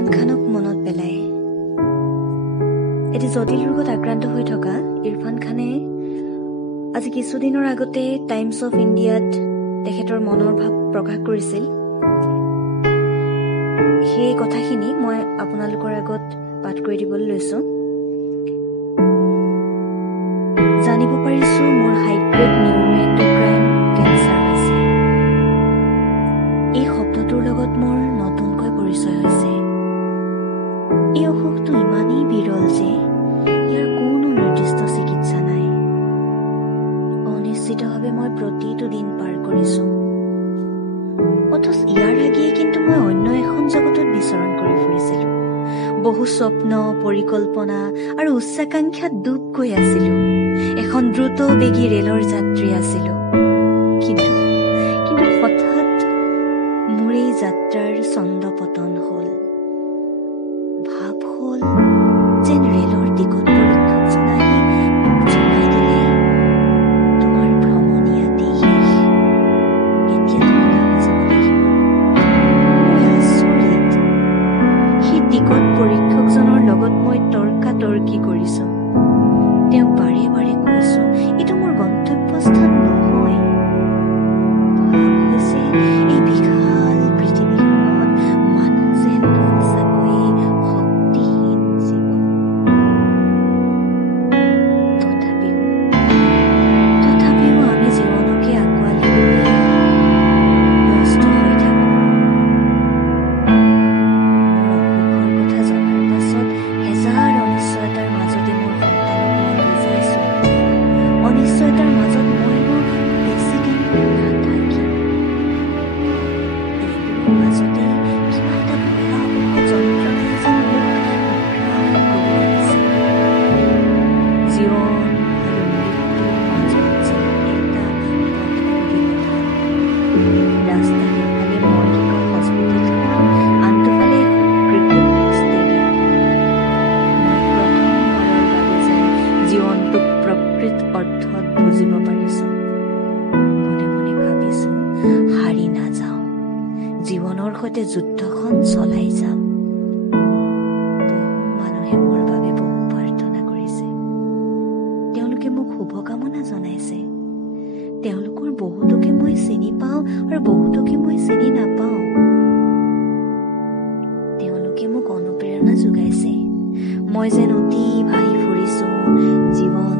ইৰফান খানক মনত পেলায়। এটি জটিল ৰোগত আক্ৰান্ত হৈ থকা ইৰফান খানে আজি কিছুদিনৰ আগতে টাইমছ অফ ইণ্ডিয়াত তেখেতৰ মনৰ ভাৱ প্ৰকাশ কৰিছিল। সেই কথাখিনি মই আপোনালোকৰ আগত পাঠ কৰি দিবলৈ লৈছো। জানিব পাৰিছো মোৰ হাই গ্ৰেড নিউৰোএণ্ডক্ৰাইন কেঞ্চাৰ হৈছে। এই শব্দটোৰ লগত মোৰ নতুনকৈ পৰিচয় হৈছে। এই অসুখটো ইমানেই বিৰল যে ইয়াৰ কোনো নিৰ্দিষ্ট চিকিৎসা নাই। অনিশ্চিতভাৱে মই প্ৰতিটো দিন পাৰ কৰিছো। অথচ ইয়াৰ আগেয়ে কিন্তু মই অন্য এখন জগতত বিচৰণ কৰি ফুৰিছিলো। বহু স্বপ্ন, পৰিকল্পনা আৰু উচ্চাকাংক্ষাত ডুব গৈ আছিলো। এখন দ্ৰুতবেগী ৰেলৰ যাত্ৰী আছিলো। কিন্তু হঠাৎ মোৰ এই যাত্ৰাৰ ছন্দপতন হ'ল। ভাৱ হ'ল যেন ৰেলৰ টিকট পৰীক্ষকজনে আহি মোক জনাই দিলে, তোমাৰ ভ্ৰমণ ইয়াতেই শেষ। এতিয়া তুমি নামি যাব লাগিব। মই আচৰিত। সেই টিকট পৰীক্ষকজনৰ লগত মই তৰ্কাতৰ্কি কৰিছো। তেওঁক বাৰে বাৰে কৈছো, এইটো মোৰ গন্তব্যস্থান নহয়। ভাৱ হৈছে এই বিশাল পৃথিৱীখনত মানুহ যেন সঁচাকৈয়ে শক্তিহীন জীৱ। তথাপিও আমি জীৱনকে আঁকোৱালি লৈ ব্যস্ত হৈ থাকো। মোৰ অসুখৰ কথা জনাৰ পাছত হেজাৰ অনিশ্চয়তাৰ মাজতে মোৰ সন্তানক মই বুজাইছো। অনিশ্চয়তাৰ মাজত মইনো বেছিদিন নাথাকিম। এইবোৰৰ মাজতে কিবা এটা ভয়াৱহ যন্ত্ৰণাই যেন মোক গ্ৰাস কৰি আহিছে। জীৱন আৰু মৃত্যুৰ মাজত যেন এটা পথবিবধান। ৰাস্তাৰ এফালে মই থকা হস্পিটেলখন, আনটোফালে এখন ক্ৰিকেট ষ্টেডিয়াম। মই প্ৰথমবাৰৰ বাবে যেন জীৱনটোক প্ৰকৃত অৰ্থত বুজিব পাৰিছো। মনে মনে ভাবিছো, হাৰি নাযাওঁ। জীৱনৰ সৈতে যুদ্ধখন চলাই যাম। বহু মানুহে মোৰ বাবে বহু প্ৰাৰ্থনা কৰিছে। তেওঁলোকে মোক শুভকামনা জনাইছে। তেওঁলোকৰ বহুতকে মই চিনি পাওঁ আৰু বহুতকে মই চিনি নাপাওঁ। তেওঁলোকে মোক অনুপ্ৰেৰণা যোগাইছে। মই যেন অতি ভাহি ফুৰিছো, জীৱন